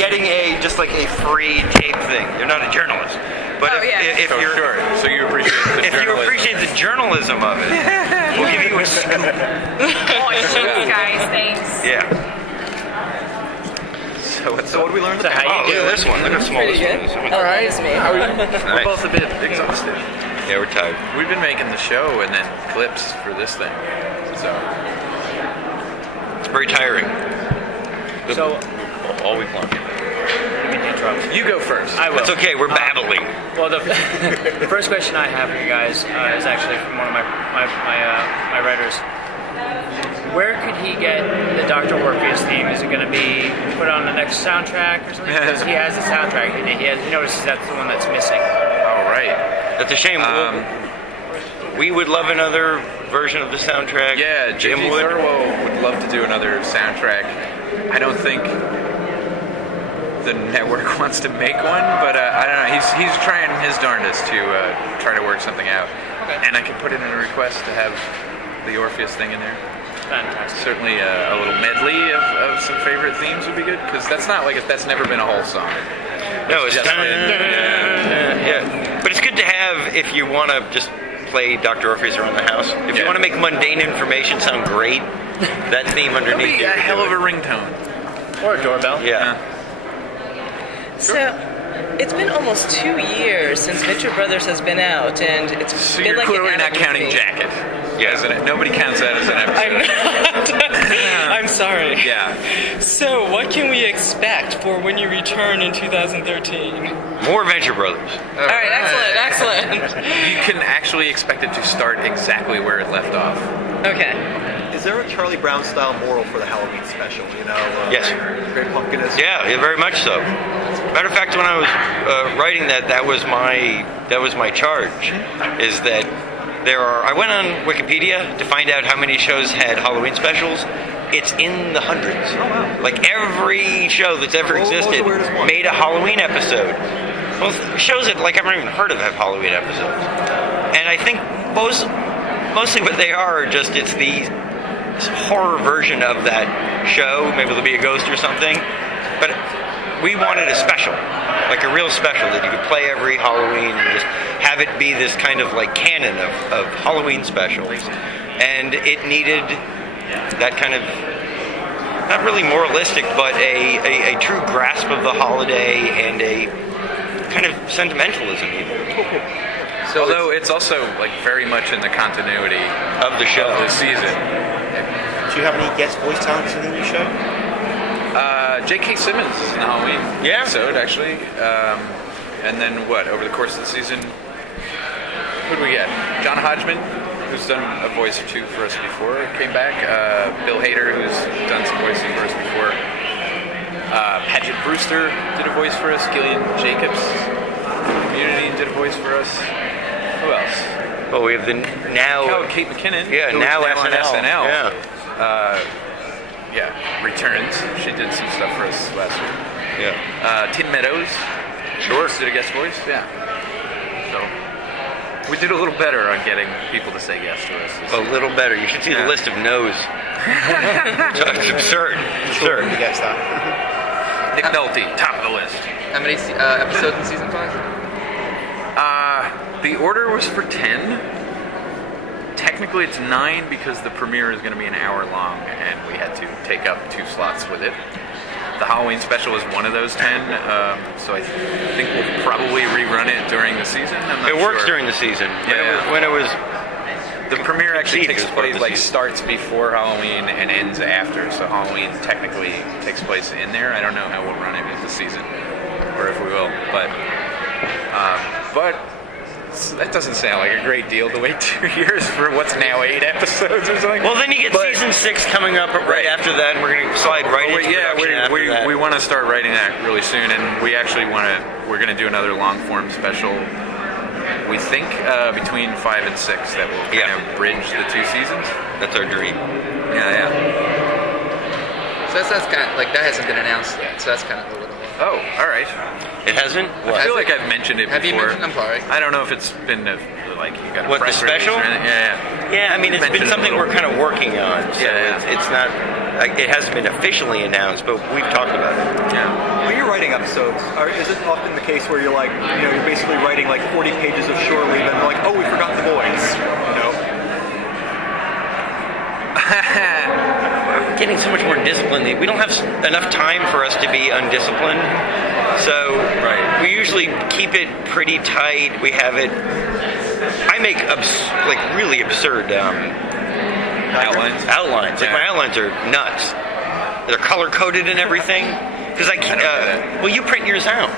getting just like a free tape thing. You're not a journalist. But if you're sure. So you appreciate the if you appreciate the journalism of it, we'll give you a scoop. Guys, thanks. Yeah. So what do we learn? Look at this one. Look how small this one is. All right. How are you? We're both a bit exhausted. Yeah, we're tired. We've been making the show and then clips for this thing. So it's very tiring. So all week long. You go first. I will. It's okay. We're battling. Well, the first question I have for you guys is actually from one of my writers. Where could he get the Dr. Orpheus theme? Is it going to be put on the next soundtrack or something? Because he has a soundtrack. He notices that's the one that's missing. All right. That's a shame. We would love another version of the soundtrack. Yeah, Jim Thurlow would love to do another soundtrack. I don't think the network wants to make one, but I don't know. He's trying his darndest to try to work something out. Okay. And I can put in a request to have the Orpheus thing in there. Fantastic. Certainly a little medley of some favorite themes would be good, because that's never been a whole song. No, it's just kind of yeah. But it's good to have if you want to just play Dr. Orpheus around the house. If you want to make mundane information sound great, that theme underneath That'd be a hell of a ringtone. Or a doorbell. Yeah. So, it's been almost 2 years since Venture Brothers has been out, and it's So been you're like clearly an not counting anniversary. Jacket. Yeah, isn't it? Nobody counts that as an episode. I'm sorry. Yeah. So, what can we expect for when you return in 2013? More Venture Brothers. All right, excellent. You can actually expect it to start exactly where it left off. Okay. Is there a Charlie Brown style moral for the Halloween special? You know, Yes. Great Pumpkin is. Yeah, very much so. Matter of fact, when I was writing that was my charge, is that I went on Wikipedia to find out how many shows had Halloween specials. It's in the hundreds. Oh, wow. Like every show that's ever existed made a Halloween episode. Well, shows that like I've never even heard of have Halloween episodes. And I think mostly what they are just it's the horror version of that show. Maybe there'll be a ghost or something. But we wanted a special, like a real special that you could play every Halloween and just have it be this kind of like canon of Halloween specials. And it needed that kind of, not really moralistic, but a true grasp of the holiday and a kind of sentimentalism even. So although it's also like very much in the continuity of the show, of the season. Do you have any guest voice talents in the new show? J.K. Simmons is in the Halloween episode, actually. And then what? Over the course of the season, who do we get? John Hodgman, who's done a voice or two for us before, came back. Bill Hader, who's done some voices for us before. Paget Brewster did a voice for us. Gillian Jacobs, Community, did a voice for us. Who else? Well, we have the now... Oh, Kate McKinnon. Yeah, who now is on SNL. Yeah, returns. She did some stuff for us last week. Yeah. Tim Meadows. Sure. Did a guest voice. Yeah. So we did a little better on getting people to say yes to us. A little better. You should see the list of no's. It's absurd. Absurd. You guys that. Nick Nolte, top of the list. How many episodes in season 5? The order was for 10. Technically it's 9 because the premiere is going to be an hour long and we had to take up 2 slots with it. The Halloween special is one of those 10, so I think we'll probably rerun it during the season. I'm not It works sure. during the season. Yeah. When it was... The premiere actually takes place, like starts before Halloween and ends after, so Halloween technically takes place in there. I don't know how we'll run it in the season, or if we will, but that doesn't sound like a great deal to wait 2 years for what's now 8 episodes or something. Well, then you get season 6 coming up right after that, and we're going to slide right into production after that. We want to start writing that really soon, and we actually we're going to do another long-form special, we think, between 5 and 6 that will kind of bridge the 2 seasons. That's our dream. Yeah. So that's kind of, like, that hasn't been announced yet, so that's kind of a little... Oh, all right. It hasn't? I feel like I've mentioned it before. Have you mentioned? I'm sorry. I don't know if it's been like you got a What, the press release special? or anything. Yeah. Yeah, I mean, it's been something we're kind of working on. So Yeah. it's not, like, it hasn't been officially announced, but we've talked about it. Yeah. When you're writing episodes, is it often the case where you're like, you're basically writing like 40 pages of shore leave and like, oh, we forgot the boys, We're getting so much more disciplined. We don't have enough time for us to be undisciplined. So we usually keep it pretty tight. We have it. I make really absurd Outlines. Outlines. Like my outlines are nuts. They're color coded and everything. Because I can't. Well, you print yours out.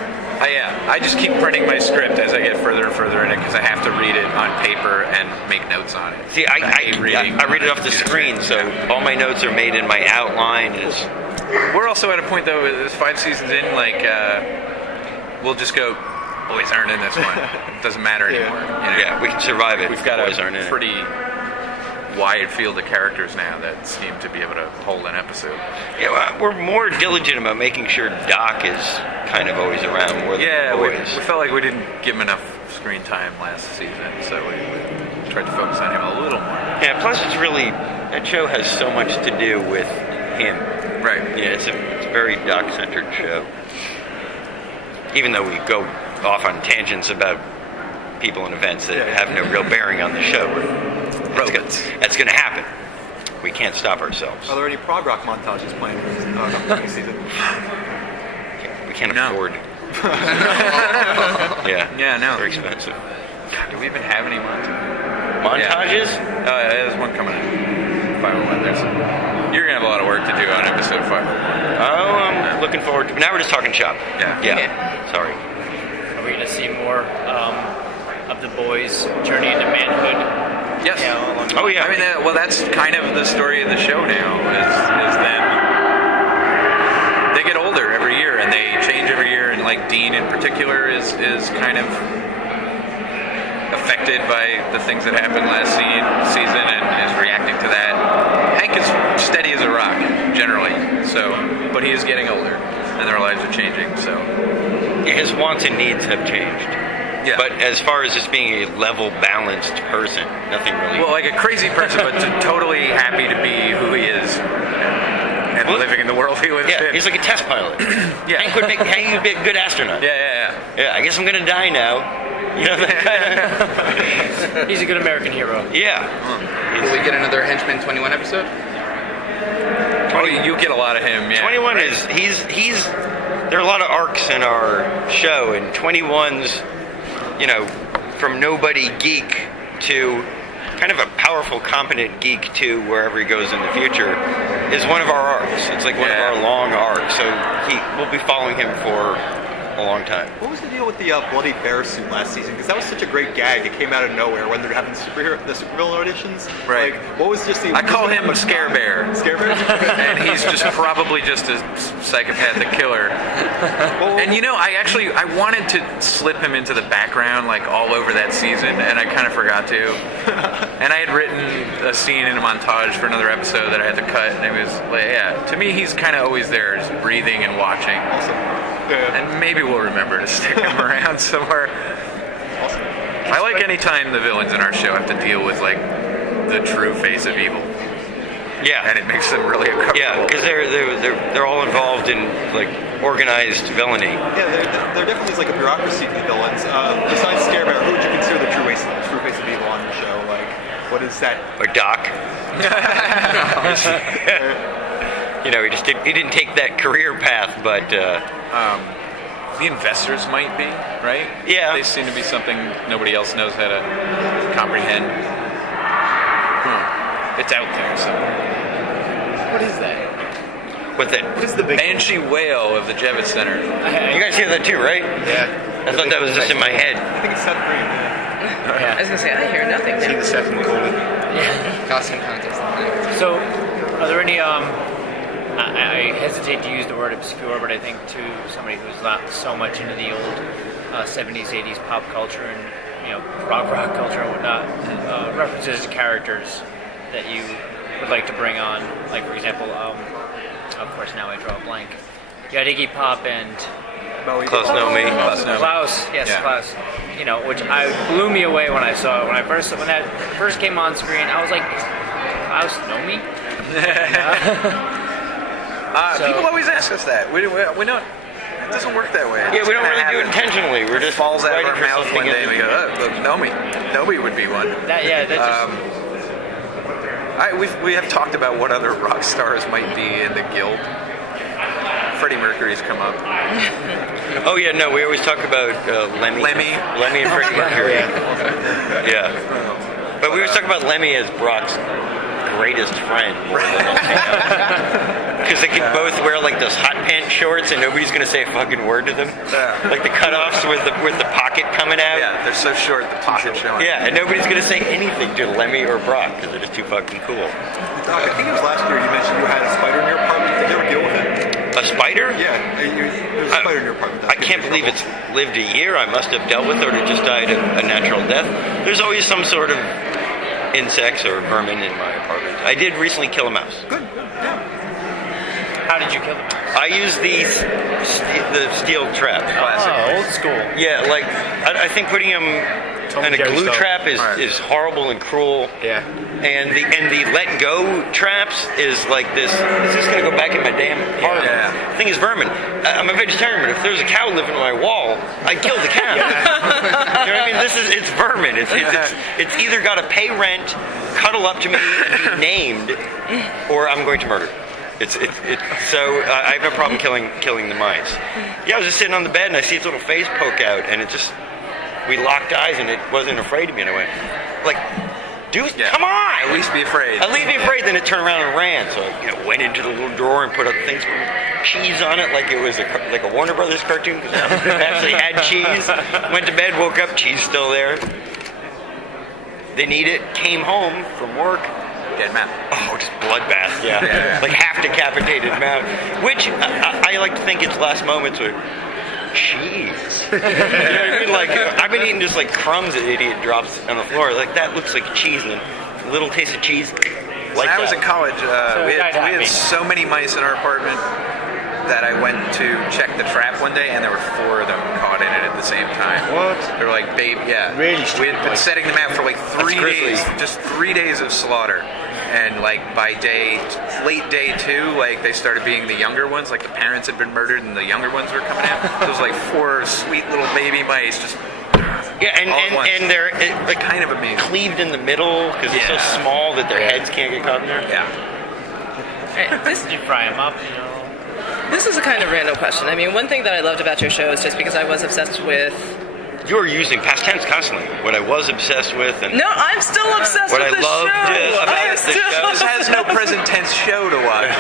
I just keep printing my script as I get further and further in it because I have to read it on paper and make notes on it. See, I read it off the screen, so all my notes are made in my outline. We're also at a point though, there's 5 seasons in, like we'll just go, boys aren't in this one. It doesn't matter anymore. Yeah, we can survive it. We've got boys aren't in pretty wide field of characters now that seem to be able to hold an episode. Yeah, well, we're more diligent about making sure Doc is kind of always around more than the boys. We felt like we didn't give him enough screen time last season, so we tried to focus on him a little more. Yeah, plus that show has so much to do with him. Right. Yeah, it's a very Doc-centered show. Even though we go off on tangents about people and events that have no real bearing on the show. That's going to happen. We can't stop ourselves. Are there any prog rock montages planned for this upcoming season? We can't afford. Yeah, no. Very expensive. God, do we even have any montages? Yeah, there's one coming in. 501. You're going to have a lot of work to do on episode 501. Oh, I'm looking forward to it. Now we're just talking shop. Yeah. Sorry. Are we going to see more of the boys' journey into manhood? Yes. Oh, yeah. I mean, that's kind of the story of the show now, is them. They get older every year, and they change every year, and like Dean in particular is kind of affected by the things that happened last season and is reacting to that. Hank is steady as a rock, generally, but he is getting older, and their lives are changing, so. His wants and needs have changed. Yeah. But as far as just being a level, balanced person, nothing really. Well, like a crazy person, but totally happy to be who he is and living in the world he lives in. Yeah, he's like a test pilot. Yeah. Hank would be a good astronaut. Yeah. I guess I'm going to die now. That kind of. He's a good American hero. Yeah. Will we get another Henchman 21 episode? You get a lot of him, yeah. 21 is, he's, there are a lot of arcs in our show, and 21's, from nobody geek to kind of a powerful, competent geek to wherever he goes in the future is one of our arcs. It's like one of our long arcs, so we'll be following him for a long time. What was the deal with the bloody bear suit last season? Because that was such a great gag. It came out of nowhere when they're having the supervillain auditions. Right. Like, what was just the? I call him Scare Bear. Scare Bear. And he's just probably just a psychopathic killer. And I wanted to slip him into the background like all over that season, and I kind of forgot to. And I had written a scene in a montage for another episode that I had to cut, and it was like, to me he's kind of always there, just breathing and watching. Awesome. And maybe we'll remember to stick him around somewhere. Awesome. I like any time the villains in our show have to deal with like the true face of evil. Yeah. And it makes them really uncomfortable. Yeah, because they're all involved in like organized villainy. Yeah, there definitely is like a bureaucracy to the villains. Besides Scare Bear, who would you consider the true face of evil on the show? Like, what is that? Or Doc. He didn't take that career path, but the investors might be, right? Yeah. They seem to be something nobody else knows how to comprehend. It's out there somewhere. What is that? What is the big Banshee Whale of the Javits Center? You guys hear that too, right? Yeah. I thought that was just in my head. I think it's Seth Green. I was gonna say I hear nothing. See the Seth MacFarlane. Costume contest. So, are there any? I hesitate to use the word obscure, but I think to somebody who's not so much into the old 70s, 80s pop culture and rock culture and whatnot, references to characters that you would like to bring on. Like for example, of course now I draw a blank. You had Iggy Pop and Klaus Nomi. Klaus, yes, Yeah. Klaus. Which blew me away when I saw it. When that first came on screen, I was like, Klaus Nomi? People always ask us that. We don't. doesn't work that way. Yeah, we don't really do it intentionally. We're just falls out of our writing for mouth something one day and we go, oh, look, Nomi would be one. That just. We have talked about what other rock stars might be in the guild. Freddie Mercury's come up. Oh yeah, no, we always talk about Lemmy and Freddie Mercury. Yeah, but we always talk about Lemmy as Brock's greatest friend, because they could both wear like those hot pants shorts, and nobody's gonna say a fucking word to them. Like the cutoffs with the pocket coming out. Yeah, they're so short, the pocket showing. Yeah, and nobody's gonna say anything to Lemmy or Brock because they're just too fucking cool. Doc, I think it was last year you mentioned you had a spider in your apartment. Did you ever deal with it? A spider? Yeah, there's a spider in your apartment. I can't believe it's lived a year. I must have dealt with it, or it just died a natural death. There's always some sort of insects or vermin in my apartment. I did recently kill a mouse. Good. Yeah. How did you kill the mouse? I used the steel trap. Oh, old school. Yeah, like I think putting them in a glue trap is horrible and cruel. Yeah. And the let go traps is like this. Is this gonna go back in my damn apartment? Yeah. The thing is vermin. I'm a vegetarian, but if there's a cow living on my wall, I'd kill the cow. You know what I mean? It's vermin. It's either got to pay rent, cuddle up to me, and be named, or I'm going to murder. So I have no problem killing the mice. Yeah, I was just sitting on the bed and I see its little face poke out, and we locked eyes and it wasn't afraid of me, and I went like, dude, come on! At least be afraid. At least be afraid. Then it turned around and ran. So I went into the little drawer and put up things with cheese on it, like it was like a Warner Brothers cartoon, because it actually had cheese. Went to bed, woke up, cheese still there. Didn't eat it. Came home from work. Dead mouse. Oh, just bloodbath, yeah. Like half decapitated mouse. Which I like to think its last moments were cheese. You know what I mean? Like I've been eating just like crumbs that idiot drops on the floor. Like that looks like cheese, and a little taste of cheese. When I was in college, we had so many mice in our apartment that I went to check the trap one day, and there were 4 of them caught in it at the same time. What? They were like baby, yeah. Really? We had been setting them out for like 3 days, just 3 days of slaughter. And like by late day 2, like they started being the younger ones, like the parents had been murdered and the younger ones were coming out. There was like 4 sweet little baby mice just. Yeah, and they're like kind of amazing. Cleaved in the middle because they're so small that their heads can't get caught in there. Yeah. Did you fry them up? This is a kind of random question. I mean, one thing that I loved about your show is just because I was obsessed with. You were using past tense constantly. What I was obsessed with, and no, I'm still obsessed what with I the loved show. about the show. This has no present tense show to watch.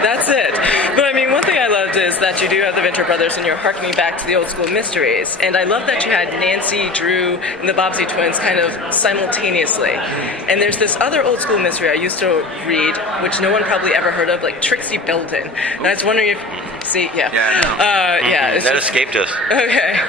That's it. But I mean, one thing I loved is that you do have the Venture Brothers, and you're harkening back to the old school mysteries. And I love that you had Nancy, Drew, and the Bobbsey twins kind of simultaneously. And there's this other old school mystery I used to read, which no one probably ever heard of, like Trixie Belton. And I was wondering if, That escaped us. Okay.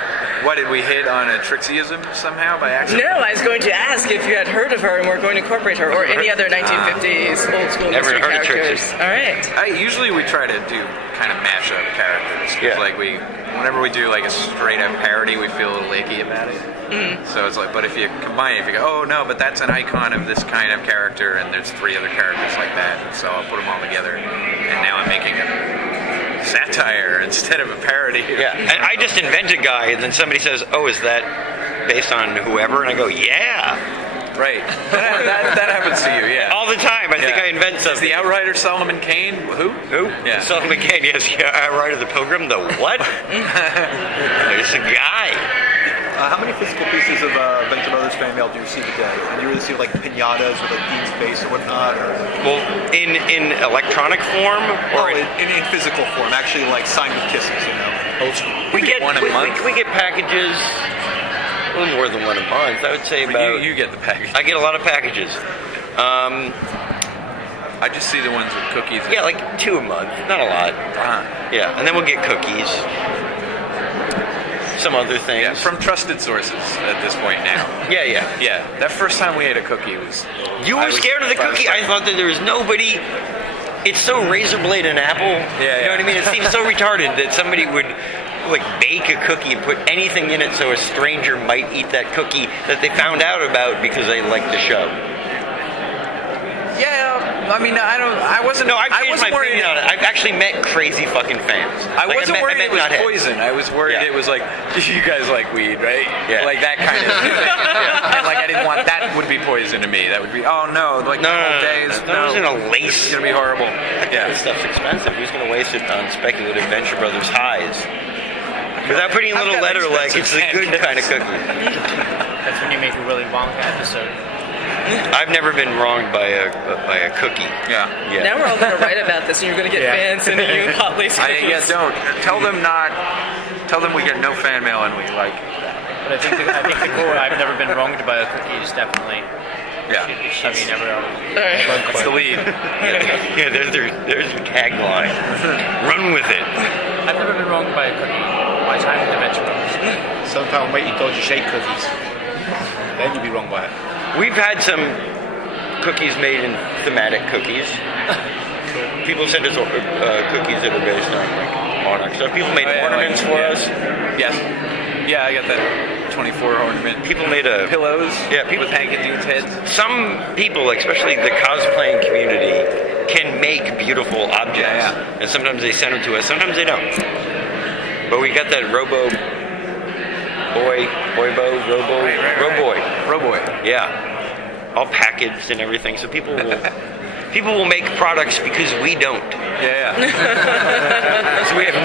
What, did we hit on a Trixieism somehow by accident? No, I was going to ask if you had heard of her and were going to incorporate her, or any other 1950s old school Never mystery heard of characters. Trixie. All right. Usually we try to do kind of mash up characters. Yeah. Like whenever we do like a straight up parody, we feel a little icky about it. Mm-hmm. So it's like, but if you combine it, if you go, oh no, but that's an icon of this kind of character, and there's 3 other characters like that, so I'll put them all together, and now I'm making a satire instead of a parody. Yeah, and I just invent a guy, and then somebody says, "Oh, is that based on whoever?" And I go, "Yeah." Right. That happens to you, yeah. All the time. I think I invent something. Is the Outrider Solomon Kane? Who? Yeah. Solomon Kane, yes. Outrider the Pilgrim. The what? It's a guy. How many physical pieces of Venture Brothers fan mail do you receive a day? And you receive like pinatas with like Dean's face or whatnot? Or... Well, in electronic form, or in physical form, actually like signed with kisses, you know. we get one a month. We get packages. A little more than one a month, I would say. About you get the package. I get a lot of packages. I just see the ones with cookies. Yeah, like 2 a month, not a lot. Yeah, and then we'll get cookies. Some other things. Yeah, from trusted sources at this point now. Yeah. That first time we ate a cookie was... You were scared of the cookie? I thought that there was nobody... It's so razor blade and apple. Yeah. You know what I mean? It seems so retarded that somebody would like bake a cookie and put anything in it so a stranger might eat that cookie that they found out about because they liked the show. Yeah, I mean, I wasn't. No, I've I changed my wasn't worried. opinion on it. I've actually met crazy fucking fans. I wasn't worried it was nutheads. poison. I was worried it was like, you guys like weed, right? Yeah. Like that kind of thing. And like I didn't want that would be poison to me. That would be, oh no, like the whole day is no. Who's gonna lace? It's gonna be horrible. Yeah, this stuff's expensive. Who's gonna waste it on speculative Venture Brothers highs? Without putting a little letter like it's the good kind of cookie. That's when you make a Willy Wonka episode. I've never been wronged by a cookie. Yeah. Now we're all going to write about this, and you're going to get fans sending you hot lace cookies. Yeah, don't. Tell them we get no fan mail and we like that. But I think the quote, I've never been wronged by a cookie, is definitely. Yeah. Shimmy never. That's the lead. Yeah, there's your tagline. Run with it. I've never been wronged by a cookie. My time with the Venture Brothers. Sometimes make you dodge your shake cookies. Then you'd be wrong by it. We've had some cookies made in thematic cookies. People send us cookies that are based on like monarch stuff. People made ornaments for us. Yes. Yeah, I got that 24 ornament. People made pillows. Yeah, people with Hank and Dude's heads. Some people, especially the cosplaying community, can make beautiful objects, and sometimes they send them to us. Sometimes they don't. But we got that Robo. Yeah, all packaged and everything. So people will make products because we don't. Yeah. So we have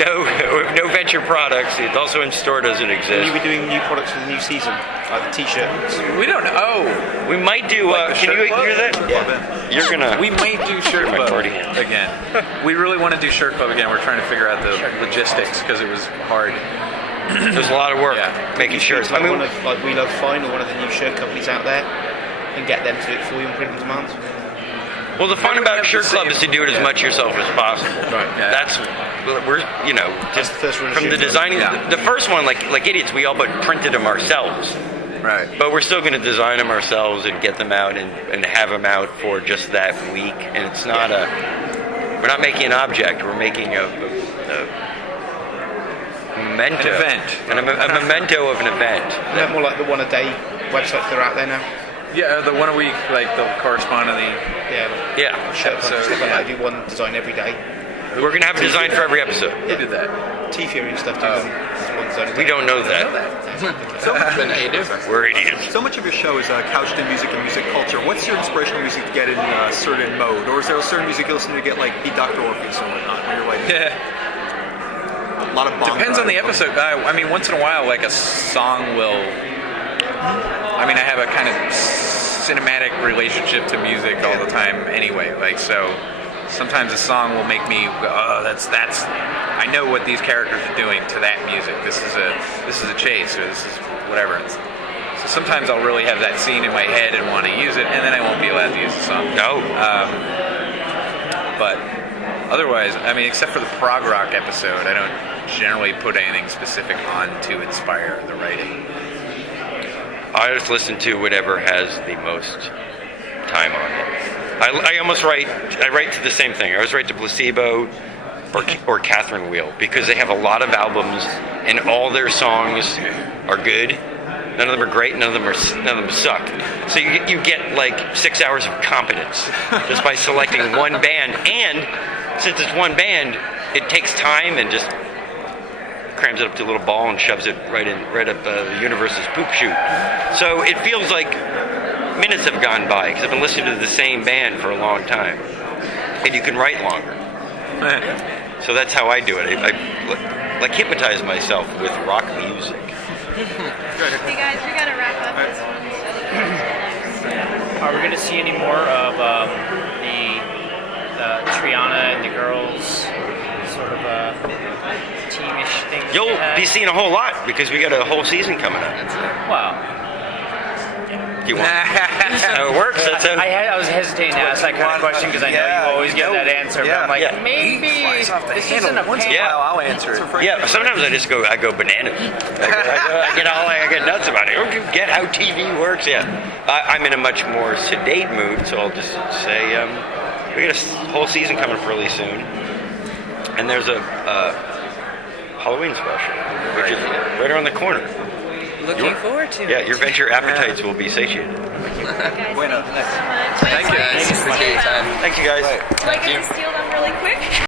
no venture products. It also in store doesn't exist. Will you be doing new products for the new season, like the T-shirts? We don't know. Oh, we might do. Like can you club? hear that? Yeah. You're gonna. We might do shirt club again. We really want to do shirt club again. We're trying to figure out the logistics because it was hard. There's a lot of work making shirts. Like one of We Love Fine or one of the new shirt companies out there, and get them to do it for you and print them on demand. Well, the fun about Shirt Club is to do it as much yourself as possible. Right. Yeah. That's just from the designing. The first one, like idiots, we all but printed them ourselves. Right. But we're still going to design them ourselves and get them out and have them out for just that week. And it's not we're not making an object. We're making a memento. An event. A memento of an event. Is that more like the one a day websites that are out there now? Yeah, the one a week, like they'll correspond to the shirts. episode. Stuff like that. I do one design every day. We're going to have a design for every episode. Who did that? T-Fury and stuff do one design a day. We don't know that. So much, we're idiots. So much of your show is couched in music and music culture. What's your inspirational music to get in a certain mode? Or is there a certain music you listen to get like the Dr. Orpheus or whatnot when you're like... A lot of depends on the episode. I mean, once in a while, like a song will... I mean, I have a kind of cinematic relationship to music all the time anyway. Like, so sometimes a song will make me, that's. I know what these characters are doing to that music. This is a chase, or this is whatever. So sometimes I'll really have that scene in my head and want to use it, and then I won't be allowed to use the song. No. But otherwise, I mean, except for the prog rock episode, I don't generally put anything specific on to inspire the writing. I just listen to whatever has the most time on it. I almost write to the same thing. I always write to Placebo or Catherine Wheel because they have a lot of albums and all their songs are good. None of them are great. None of them suck. So you get like 6 hours of competence just by selecting one band. And since it's one band, it takes time and just crams it up to a little ball and shoves it right up the universe's poop chute. So it feels like minutes have gone by because I've been listening to the same band for a long time, and you can write longer. So that's how I do it. I like hypnotize myself with rock music. Hey guys, we gotta wrap up this one. Are we going to see any more of the Triana and the girls sort of teamish thing? You'll be seeing a whole lot because we got a whole season coming up. Wow. You want? How it works. That's how. I was hesitating to ask that kind of question because I know you always get that answer. But I'm like, maybe this isn't a pain. Yeah, I'll answer it. Yeah, sometimes I go bananas. I get nuts about it. I don't get how TV works. Yeah, I'm in a much more sedate mood, so I'll just say we got a whole season coming up really soon, and there's a Halloween special, which is right around the corner. Looking forward to it. Yeah, your venture appetites will be satiated. Guys, Bueno. thank you so much. Thank you guys. Appreciate your time. Thank you guys. Do I get to steal them really quick?